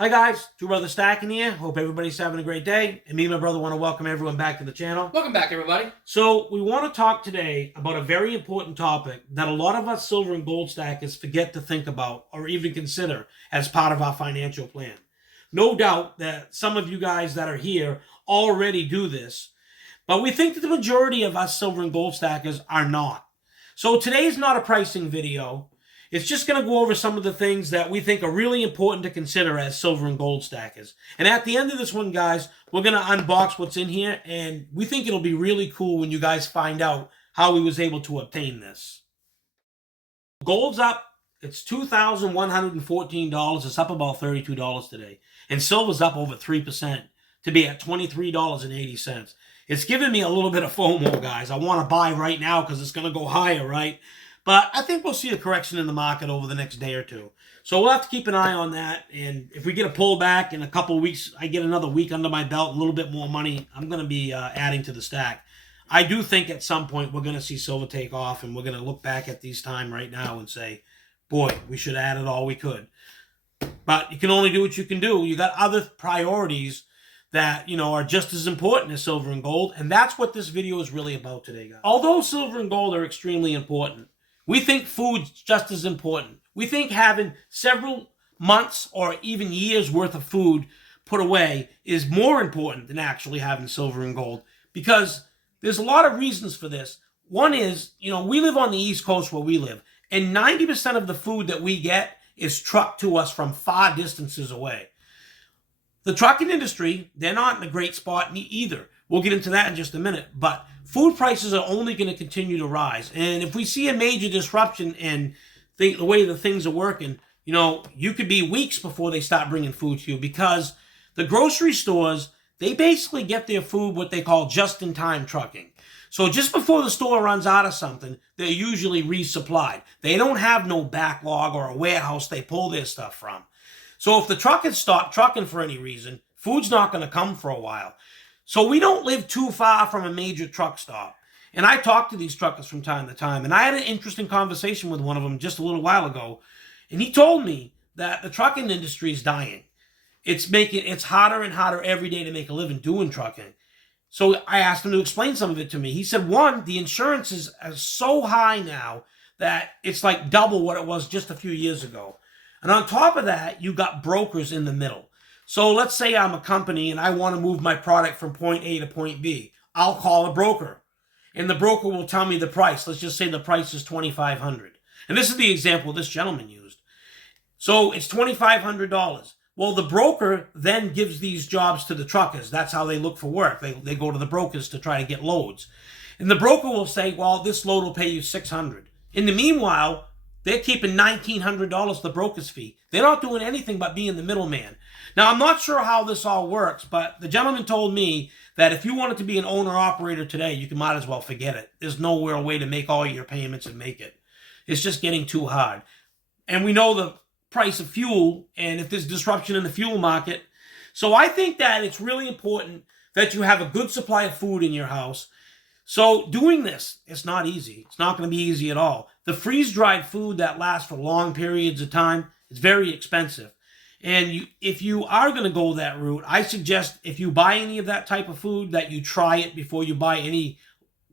Hi guys, Two Brother Stacking here. Hope everybody's having a great day. And me and my brother want to welcome everyone back to the channel. Welcome back, everybody. So we want to talk today about a very important topic that a lot of us silver and gold stackers forget to think about or even consider as part of our financial plan. No doubt that some of you guys that are here already do this, but we think that the majority of us silver and gold stackers are not. So today's not a pricing video. It's just going to go over some of the things that we think are really important to consider as silver and gold stackers. And at the end of this one, guys, we're going to unbox what's in here, and we think it'll be really cool when you guys find out how we was able to obtain this. Gold's up. It's $2,114. It's up about $32 today. And silver's up over 3% to be at $23.80. It's giving me a little bit of FOMO, guys. I want to buy right now because it's going to go higher, right? But I think we'll see a correction in the market over the next day or two. So we'll have to keep an eye on that. And if we get a pullback in a couple of weeks, I get another week under my belt, a little bit more money, I'm going to be adding to the stack. I do think at some point we're going to see silver take off, and we're going to look back at these time right now and say, boy, we should have added all we could. But you can only do what you can do. You got other priorities that, are just as important as silver and gold. And that's what this video is really about today, guys. Although silver and gold are extremely important, we think food's just as important. We think having several months or even years worth of food put away is more important than actually having silver and gold, because there's a lot of reasons for this. One is, we live on the East Coast where we live, and 90% of the food that we get is trucked to us from far distances away. The trucking industry, they're not in a great spot either. We'll get into that in just a minute. But food prices are only going to continue to rise. And if we see a major disruption in the way the things are working, you could be weeks before they start bringing food to you, because the grocery stores, they basically get their food what they call just-in-time trucking. So just before the store runs out of something, they're usually resupplied. They don't have no backlog or a warehouse they pull their stuff from. So if the truckers stop trucking for any reason, food's not going to come for a while. So we don't live too far from a major truck stop. And I talk to these truckers from time to time. And I had an interesting conversation with one of them just a little while ago. And he told me that the trucking industry is dying. It's harder and harder every day to make a living doing trucking. So I asked him to explain some of it to me. He said, one, the insurance is so high now that it's like double what it was just a few years ago. And on top of that, you got brokers in the middle. So let's say I'm a company and I want to move my product from point A to point B. I'll call a broker, and the broker will tell me the price. Let's just say the price is $2,500. And this is the example this gentleman used. So it's $2,500. Well, the broker then gives these jobs to the truckers. That's how they look for work. They go to the brokers to try to get loads. And the broker will say, well, this load will pay you $600. In the meanwhile, they're keeping $1,900 the broker's fee. They're not doing anything but being the middleman. Now, I'm not sure how this all works, but the gentleman told me that if you wanted to be an owner-operator today, you might as well forget it. There's nowhere a way to make all your payments and make it. It's just getting too hard. And we know the price of fuel, and if there's disruption in the fuel market. So I think that it's really important that you have a good supply of food in your house. So doing this, it's not easy. It's not going to be easy at all. The freeze-dried food that lasts for long periods of time is very expensive. And if you are going to go that route, I suggest if you buy any of that type of food that you try it before you buy any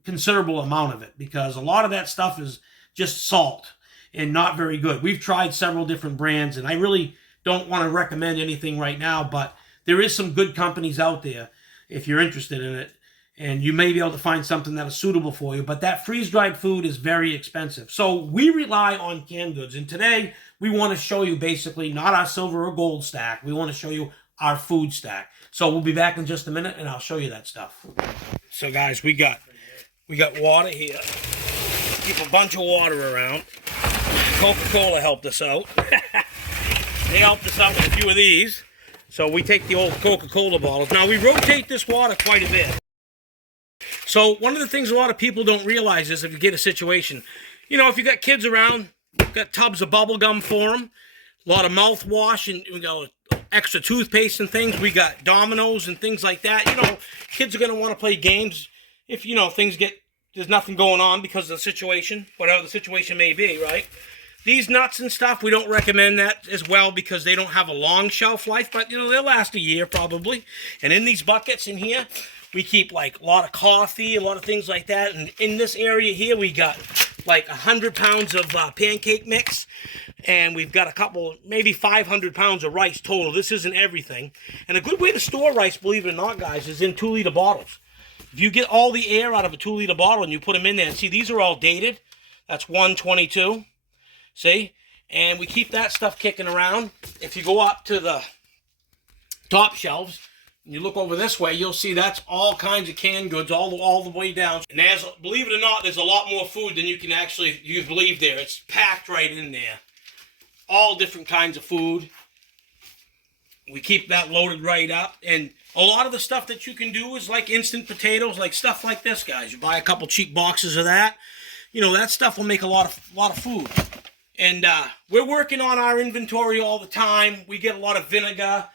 considerable amount of it, because a lot of that stuff is just salt and not very good. We've tried several different brands, and I really don't want to recommend anything right now, but there is some good companies out there if you're interested in it. And you may be able to find something that is suitable for you. But that freeze-dried food is very expensive. So we rely on canned goods. And today, we want to show you basically not our silver or gold stack. We want to show you our food stack. So we'll be back in just a minute, and I'll show you that stuff. So guys, we got water here. Keep a bunch of water around. Coca-Cola helped us out. They helped us out with a few of these. So we take the old Coca-Cola bottles. Now, we rotate this water quite a bit. So one of the things a lot of people don't realize is if you get a situation, if you got kids around, got tubs of bubble gum for them, a lot of mouthwash, and we got extra toothpaste and things. We got dominoes and things like that. Kids are going to want to play games if, there's nothing going on because of the situation, whatever the situation may be, right? These nuts and stuff, we don't recommend that as well because they don't have a long shelf life, but you know, they'll last a year probably. And in these buckets in here, we keep like a lot of coffee, a lot of things like that. And in this area here, we got like 100 pounds of pancake mix. And we've got a couple, maybe 500 pounds of rice total. This isn't everything. And a good way to store rice, believe it or not, guys, is in 2-liter bottles. If you get all the air out of a 2-liter bottle and you put them in there, and see, these are all dated. That's 122. See? And we keep that stuff kicking around. If you go up to the top shelves, and you look over this way, you'll see that's all kinds of canned goods all the way down. And as, believe it or not, there's a lot more food than you can actually, you believe there. It's packed right in there. All different kinds of food. We keep that loaded right up. And a lot of the stuff that you can do is like instant potatoes, like stuff like this, guys. You buy a couple cheap boxes of that. You know, that stuff will make a lot of food. And we're working on our inventory all the time. We get a lot of vinegar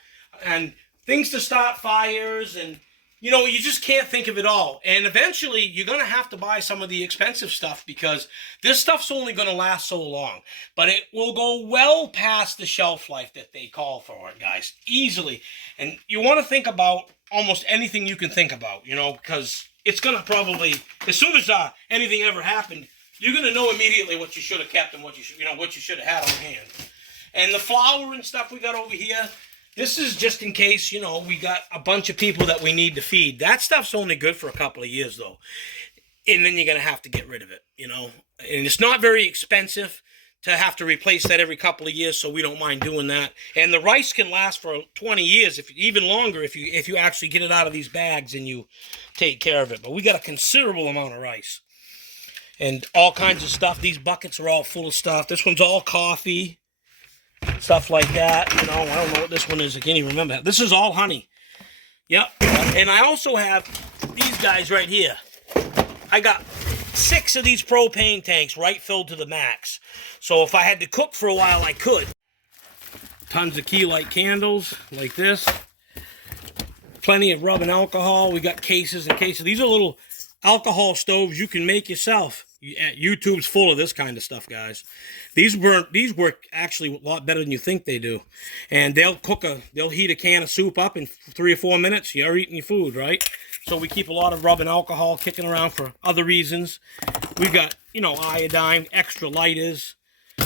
and things to start fires, and you know, you just can't think of it all. And eventually you're going to have to buy some of the expensive stuff because this stuff's only going to last so long. But it will go well past the shelf life that they call for it, guys, easily. And you want to think about almost anything you can think about, you know, because it's going to probably, as soon as anything ever happened, you're going to know immediately what you should have kept and what you should have had on hand. And the flour and stuff we got over here, this is just in case, you know, we got a bunch of people that we need to feed. That stuff's only good for a couple of years, though. And then you're going to have to get rid of it, you know. And it's not very expensive to have to replace that every couple of years, so we don't mind doing that. And the rice can last for 20 years, even longer, if you actually get it out of these bags and you take care of it. But we got a considerable amount of rice. And all kinds of stuff. These buckets are all full of stuff. This one's all coffee. Stuff like that, you know. I don't know what this one is. I can't even remember. This is all honey. Yep. And I also have these guys right here. I got 6 of these propane tanks right filled to the max. So if I had to cook for a while, I could. Tons of key light candles like this. Plenty of rubbing alcohol. We got cases and cases. These are little alcohol stoves you can make yourself. YouTube's full of this kind of stuff, guys. These work actually a lot better than you think they do. And they'll heat a can of soup up in 3 or 4 minutes. You're eating your food, right? So we keep a lot of rubbing alcohol kicking around for other reasons. We got, you know, iodine, extra lighters.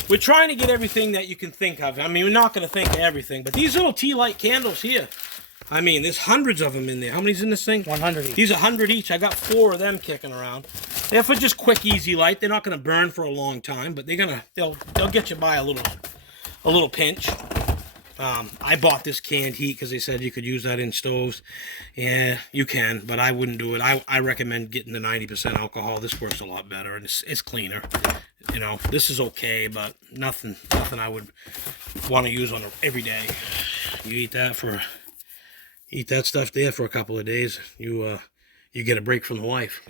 We're trying to get everything that you can think of. I mean, we're not going to think of everything, but these little tea light candles here, I mean, there's hundreds of them in there. How many's in this thing? 100 each. These are 100 each. I got 4 of them kicking around. They're for just quick, easy light. They're not going to burn for a long time, but they'll get you by a little pinch. I bought this canned heat because they said you could use that in stoves. Yeah, you can, but I wouldn't do it. I recommend getting the 90% alcohol. This works a lot better, and it's cleaner. You know, this is okay, but nothing I would want to use on every day. You eat that stuff there for a couple of days, you get a break from the wife.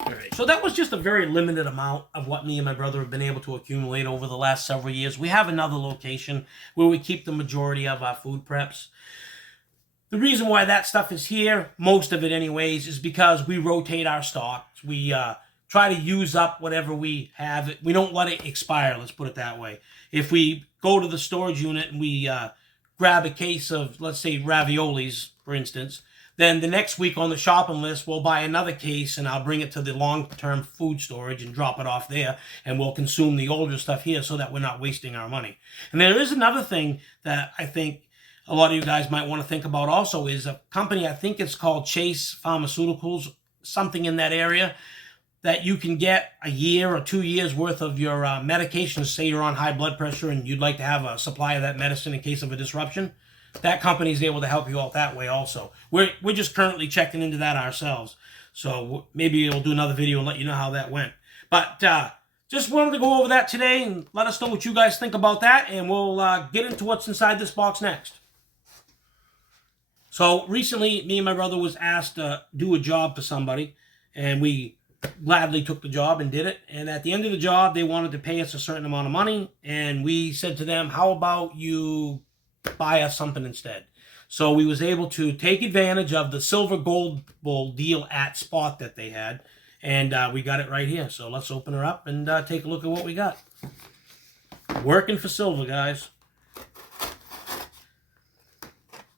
All right. So that was just a very limited amount of what me and my brother have been able to accumulate over the last several years. We have another location where we keep the majority of our food preps. The reason why that stuff is here, most of it anyways, is because we rotate our stocks. We try to use up whatever we have. We don't let it expire, let's put it that way. If we go to the storage unit and we grab a case of, let's say, raviolis, for instance, then the next week on the shopping list, we'll buy another case and I'll bring it to the long-term food storage and drop it off there, and we'll consume the older stuff here so that we're not wasting our money. And there is another thing that I think a lot of you guys might want to think about also is a company, I think it's called Chase Pharmaceuticals, something in that area, that you can get a year or 2 years worth of your medications. Say you're on high blood pressure and you'd like to have a supply of that medicine in case of a disruption. That company is able to help you out that way also. We're just currently checking into that ourselves. So maybe we'll do another video and let you know how that went. But just wanted to go over that today and let us know what you guys think about that. And we'll get into what's inside this box next. So recently, me and my brother was asked to do a job for somebody. And we gladly took the job and did it. And at the end of the job, they wanted to pay us a certain amount of money. And we said to them, how about you buy us something instead? So we was able to take advantage of the silver gold bowl deal at Spot that they had And we got it right here. So let's open her up and take a look at what we got. Working for silver, guys.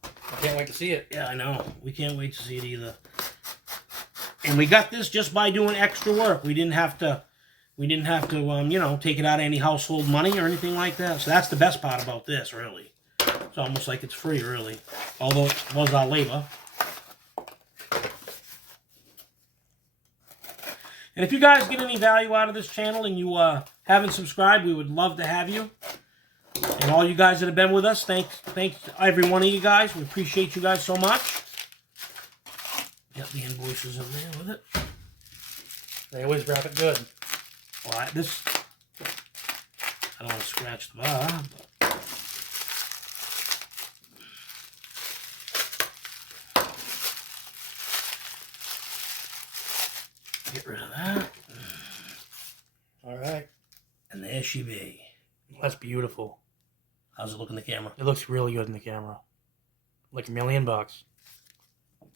I can't wait to see it. Yeah, I know. We can't wait to see it either. And we got this just by doing extra work. We didn't have to, you know, take it out of any household money or anything like that. So that's the best part about this, really. It's almost like it's free, really. Although it was our labor. And if you guys get any value out of this channel and you haven't subscribed, we would love to have you. And all you guys that have been with us, thanks every one of you guys. We appreciate you guys so much. Got the invoices in there with it. They always wrap it good. Well, I don't want to scratch the bar, but get rid of that. All right. And there she be. That's beautiful. How's it look in the camera? It looks really good in the camera. Like $1 million.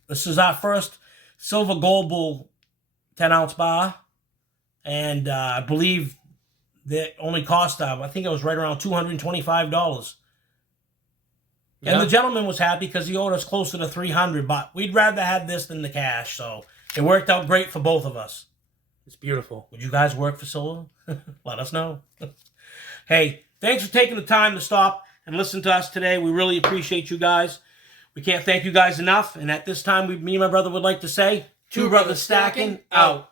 This is our first silver gold bull 10-ounce bar. And I believe that only cost, I think it was right around $225. And the gentleman was happy because he owed us closer to $300, but we'd rather have this than the cash. So it worked out great for both of us. It's beautiful. Would you guys work for silver? Let us know. Hey, thanks for taking the time to stop and listen to us today. We really appreciate you guys. We can't thank you guys enough. And at this time, me and my brother would like to say, Two Brothers Stacking out.